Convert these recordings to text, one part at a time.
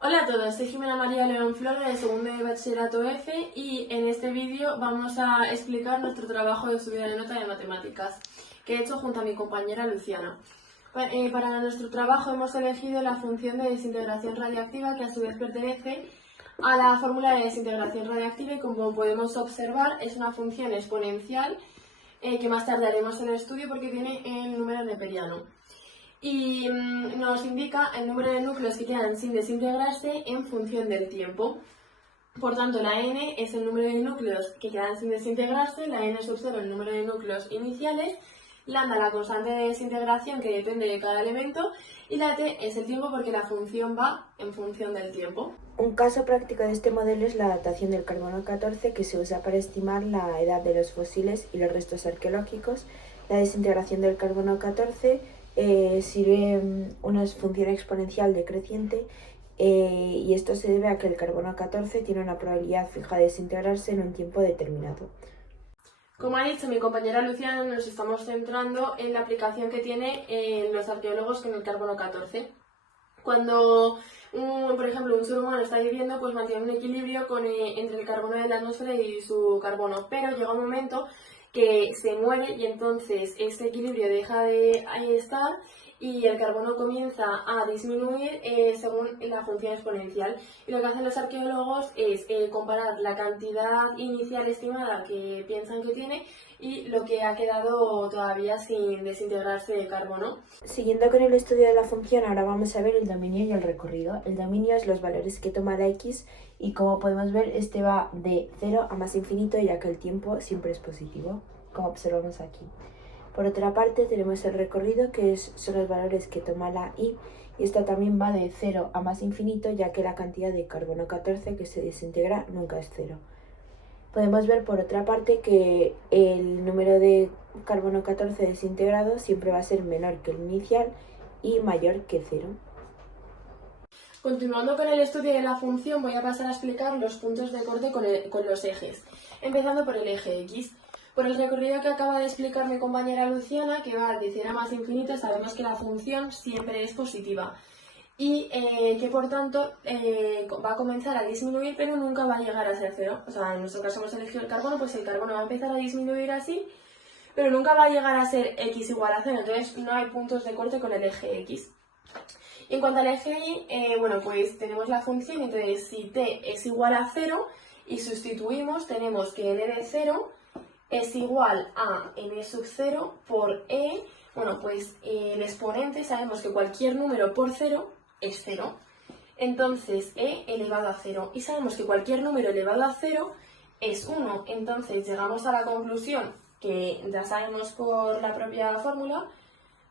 Hola a todos, soy Jimena María León Flora de segundo de Bachillerato F y en este vídeo vamos a explicar nuestro trabajo de subida de nota de matemáticas que he hecho junto a mi compañera Luciana. Para nuestro trabajo hemos elegido la función de desintegración radiactiva que a su vez pertenece a la fórmula de desintegración radiactiva y como podemos observar es una función exponencial que más tarde haremos en el estudio porque tiene el número neperiano y nos indica el número de núcleos que quedan sin desintegrarse en función del tiempo. Por tanto, la n es el número de núcleos que quedan sin desintegrarse, la n sub 0 el número de núcleos iniciales, lambda la constante de desintegración que depende de cada elemento y la t es el tiempo porque la función va en función del tiempo. Un caso práctico de este modelo es la datación del carbono 14 que se usa para estimar la edad de los fósiles y los restos arqueológicos. La desintegración del carbono 14 sirve una función exponencial decreciente y esto se debe a que el carbono 14 tiene una probabilidad fija de desintegrarse en un tiempo determinado. Como ha dicho mi compañera Luciana, nos estamos centrando en la aplicación que tiene los arqueólogos con el carbono 14. Cuando, por ejemplo, un ser humano está viviendo, pues mantiene un equilibrio entre el carbono de la atmósfera y su carbono, pero llega un momento que se muere y entonces ese equilibrio deja de estar y el carbono comienza a disminuir según la función exponencial. Y lo que hacen los arqueólogos es comparar la cantidad inicial estimada que piensan que tiene y lo que ha quedado todavía sin desintegrarse de carbono. Siguiendo con el estudio de la función, ahora vamos a ver el dominio y el recorrido. El dominio es los valores que toma la x y como podemos ver este va de 0 a más infinito ya que el tiempo siempre es positivo, como observamos aquí. Por otra parte tenemos el recorrido que son los valores que toma la y esta también va de 0 a más infinito ya que la cantidad de carbono 14 que se desintegra nunca es 0. Podemos ver por otra parte que el número de carbono 14 desintegrado siempre va a ser menor que el inicial y mayor que 0. Continuando con el estudio de la función, voy a pasar a explicar los puntos de corte con los ejes, empezando por el eje X. Por el recorrido que acaba de explicar mi compañera Luciana, que va de 0 a más infinito, sabemos que la función siempre es positiva y que por tanto va a comenzar a disminuir pero nunca va a llegar a ser 0. O sea, en nuestro caso hemos elegido el carbono, pues el carbono va a empezar a disminuir así, pero nunca va a llegar a ser x igual a 0, entonces no hay puntos de corte con el eje X. Y en cuanto al eje Y, bueno, pues tenemos la función, entonces si t es igual a 0 y sustituimos, tenemos que n de 0 es igual a n sub 0 por e, bueno, pues el exponente sabemos que cualquier número por 0 es 0. Entonces e elevado a 0. Y sabemos que cualquier número elevado a 0 es 1. Entonces llegamos a la conclusión, que ya sabemos por la propia fórmula,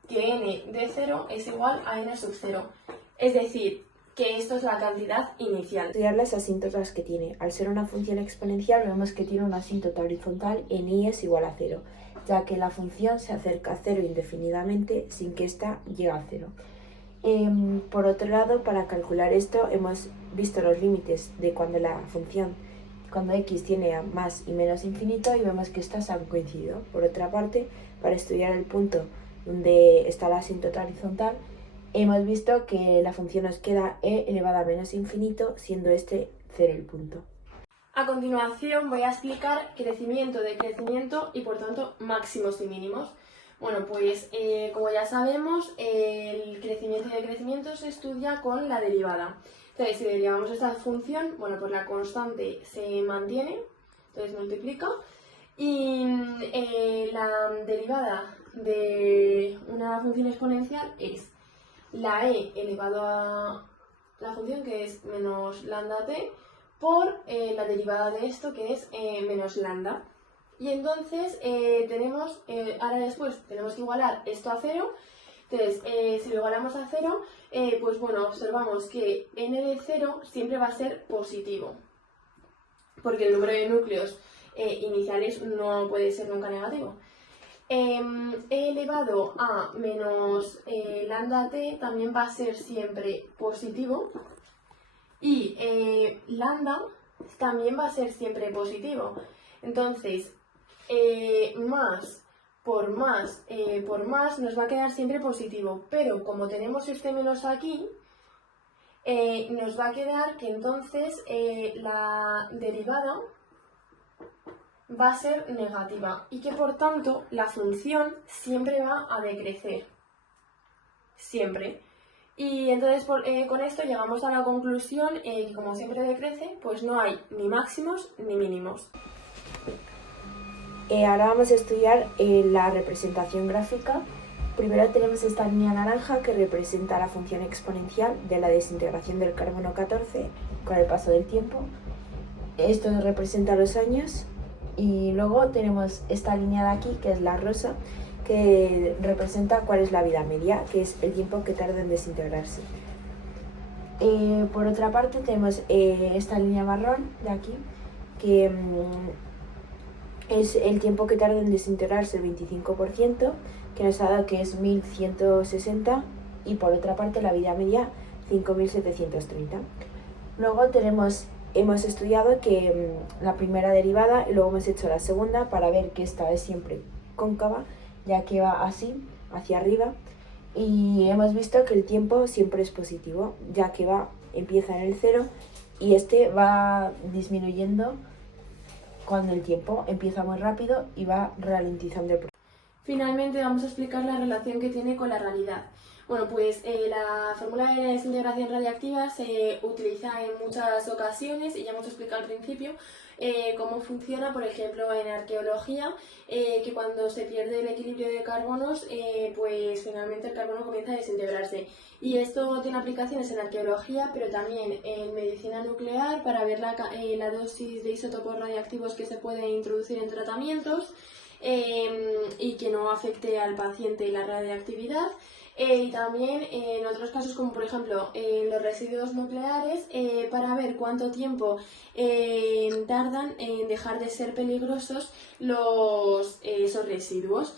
que n de 0 es igual a n sub 0. Es decir, que esto es la cantidad inicial. Estudiar las asíntotas que tiene. Al ser una función exponencial vemos que tiene una asíntota horizontal en y es igual a 0, ya que la función se acerca a 0 indefinidamente sin que ésta llegue a 0. Por otro lado, para calcular esto hemos visto los límites de cuando cuando x tiene a más y menos infinito y vemos que estas han coincidido. Por otra parte, para estudiar el punto donde está la asíntota horizontal, hemos visto que la función nos queda e elevado a menos infinito, siendo este 0 el punto. A continuación voy a explicar crecimiento, decrecimiento y por tanto máximos y mínimos. Bueno, pues como ya sabemos, el crecimiento y decrecimiento se estudia con la derivada. Entonces, si derivamos esta función, bueno, pues la constante se mantiene, entonces multiplica, y la derivada de una función exponencial es la e elevado a la función que es menos lambda t por la derivada de esto que es menos lambda. Y entonces tenemos, ahora después tenemos que igualar esto a 0. Entonces, si lo igualamos a 0, pues bueno, observamos que n de 0 siempre va a ser positivo, porque el número de núcleos iniciales no puede ser nunca negativo. E elevado a menos lambda t también va a ser siempre positivo y lambda también va a ser siempre positivo. Entonces, más por más nos va a quedar siempre positivo, pero como tenemos este menos aquí, nos va a quedar que entonces la derivada va a ser negativa y que por tanto la función siempre va a decrecer. Siempre. Y entonces con esto llegamos a la conclusión que como siempre decrece, pues no hay ni máximos ni mínimos. Ahora vamos a estudiar la representación gráfica. Primero tenemos esta línea naranja que representa la función exponencial de la desintegración del carbono 14 con el paso del tiempo. Esto representa los años. Y luego tenemos esta línea de aquí, que es la rosa, que representa cuál es la vida media, que es el tiempo que tarda en desintegrarse. Por otra parte tenemos esta línea marrón de aquí, que es el tiempo que tarda en desintegrarse el 25%, que nos ha dado que es 1160, y por otra parte la vida media 5730. Luego hemos estudiado que la primera derivada y luego hemos hecho la segunda para ver que esta es siempre cóncava, ya que va así, hacia arriba, y hemos visto que el tiempo siempre es positivo, ya que empieza en el 0 y este va disminuyendo cuando el tiempo empieza muy rápido y va ralentizando el proceso. Finalmente vamos a explicar la relación que tiene con la realidad. Bueno, pues la fórmula de desintegración radiactiva se utiliza en muchas ocasiones y ya hemos explicado al principio cómo funciona, por ejemplo, en arqueología, que cuando se pierde el equilibrio de carbonos, pues finalmente el carbono comienza a desintegrarse. Y esto tiene aplicaciones en arqueología, pero también en medicina nuclear para ver la dosis de isótopos radiactivos que se pueden introducir en tratamientos y que no afecte al paciente la radiactividad. Y también en otros casos, como por ejemplo los residuos nucleares, para ver cuánto tiempo tardan en dejar de ser peligrosos esos residuos.